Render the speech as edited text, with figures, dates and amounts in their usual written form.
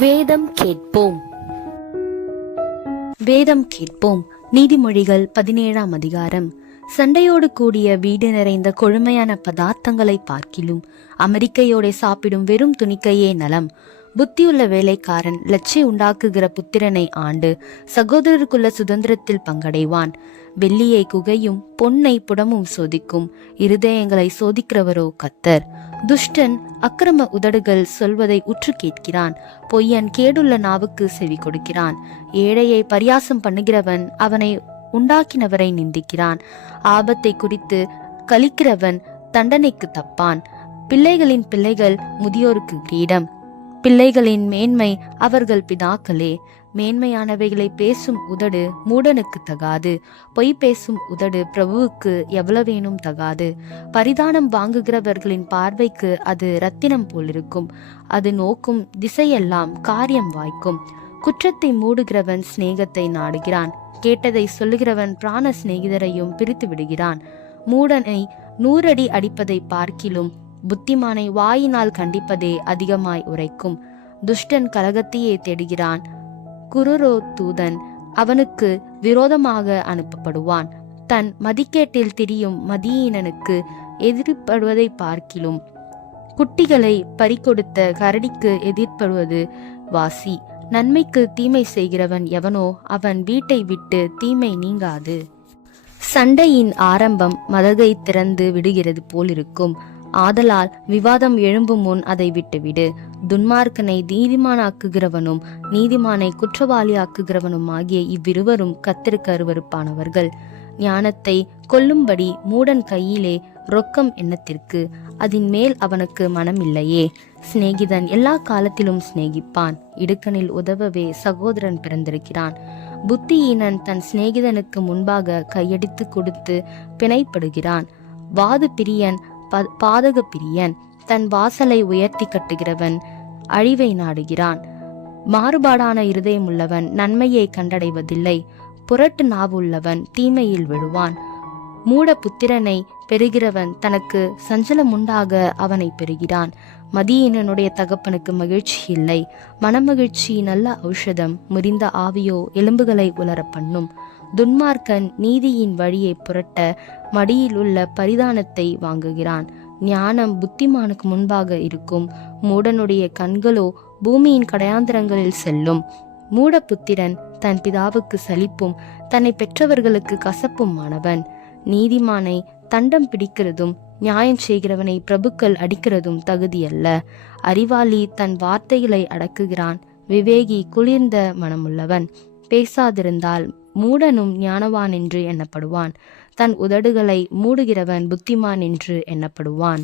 வேதம் கேட்போம். வேதம் கேட்போம். நீதிமொழிகள் 17ஆம் அதிகாரம். சண்டையோடு கூடிய வீடு நிறைந்த கொழுமையான பதார்த்தங்களை பார்க்கிலும் அமெரிக்கையோட சாப்பிடும் வெறும் துணிக்கையே நலம். புத்தியுள்ள வேலைக்காரன் லட்சை உண்டாக்குகிற புத்திரனை ஆண்டு சகோதரருக்குள்ள சுதந்திரத்தில் பங்கடைவான். வெள்ளியை குகையும் பொன்னை புடமும் சோதிக்கும், இருதயங்களை சோதிக்கிறவரோ கர்த்தர். துஷ்டன் அக்கிரம உதடுகள் சொல்வதை உற்று கேட்கிறான், பொய்யன் கேடுள்ள நாவுக்கு செவி கொடுக்கிறான். ஏழையை பரியாசம் பண்ணுகிறவன் அவனை உண்டாக்கினவரை நிந்திக்கிறான். ஆபத்தை குறித்து கலிக்கிறவன் தண்டனைக்கு தப்பான். பிள்ளைகளின் பிள்ளைகள் முதியோருக்கு கிரீடம், பிள்ளைகளின் மேன்மை அவர்கள் பிதாக்களே. மேன்மையானவைகளை பேசும் உதடு மூடனுக்கு தகாது, பொய் பேசும் உதடு பிரபுவுக்கு எவ்வளவேனும் தகாது. பரிதானம் வாங்குகிறவர்களின் பார்வைக்கு அது இரத்தினம் போலிருக்கும், அது நோக்கும் திசையெல்லாம் காரியம் வாய்க்கும். குற்றத்தை மூடுகிறவன் சிநேகத்தை நாடுகிறான், கேட்டதை சொல்லுகிறவன் பிராண சிநேகிதரையும் பிரித்து விடுகிறான். மூடனை 100 அடி அடிப்பதை பார்க்கிலும் புத்திமானை வாயினால் கண்டிப்பதே அதிகமாய் உரைக்கும். துஷ்டன் கலகத்தையே தேடுகிறான், குருரோ தூதன் அவனுக்கு விரோதமாக அனுப்பப்படுவான். தன் மதிக்கேட்டில் திரியும் மதியீனனுக்கு எதிர்ப்படுவதை பார்க்கிலும் குட்டிகளை பறிகொடுத்த கரடிக்கு எதிர்ப்படுவது வாசி. நன்மைக்கு தீமை செய்கிறவன் எவனோ அவன் வீட்டை விட்டு தீமை நீங்காது. சண்டையின் ஆரம்பம் மதகை திறந்து விடுகிறது போலிருக்கும், ஆதலால் விவாதம் எழும்பும் முன் அதை விட்டுவிடு. துன்மார்க்கனை நீதிமானாக்குகிறவனும் நீதிமானை குற்றவாளியாக்குகிறவனும் ஆகிய இவ்விருவரும் கர்த்தருக்கு அருவருப்பானவர்கள். ஞானத்தை கொல்லும்படி மூடன் கையிலே ரொக்கம் எண்ணத்திற்கு, அதன் மேல் அவனுக்கு மனமில்லையே. சிநேகிதன் எல்லா காலத்திலும் சிநேகிப்பான், இடுக்கனில் உதவவே சகோதரன் பிறந்திருக்கிறான். புத்தியீனன் தன் சிநேகிதனுக்கு முன்பாக கையடித்து கொடுத்து பிணைப்படுகிறான். வாது பிரியன் பாதக பிரியன், தன் வாசலை உயர்த்தி கட்டுகிறவன் அழிவை நாடுகிறான். மாறுபாடான இருதயம் உள்ளவன் நன்மையை கண்டடைவதில்லை, புரட்டு நாவுள்ளவன் தீமையில் விழுவான். மூட புத்திரனை பெறுகிறவன் தனக்கு சஞ்சலமுண்டாக அவனை பெறுகிறான். மதியீனனுடைய தகப்பனுக்கு மகிழ்ச்சி இல்லை, மனமகிழ்ச்சி நல்ல ஔஷதம், முறிந்த ஆவியோ எலும்புகளை உலர பண்ணும். துன்மார்க்கன் நீதியின் வழியை புரட்ட மடியில் உள்ள பரிதானத்தை வாங்குகிறான். ஞானம் புத்திமானுக்கு முன்பாக இருக்கும், மூடனுடைய கண்களோ பூமியின் கடையாந்திரங்களில் செல்லும். மூட புத்திரன் தன் பிதாவுக்கு சலிப்பும் தன்னை பெற்றவர்களுக்கு கசப்பும் ஆனவன். நீதிமானை தண்டம் பிடிக்கிறதும் நியாயம் செய்கிறவனை பிரபுக்கள் அடிக்கிறதும் தகுதியல்ல. அறிவாளி தன் வார்த்தைகளை அடக்குகிறான், விவேகி குளிர்ந்த மனமுள்ளவன். பேசாதிருந்தால் மூடனும் ஞானவான் என்று எண்ணப்படுவான், தன் உதடுகளை மூடுகிறவன் புத்திமான் என்று எண்ணப்படுவான்.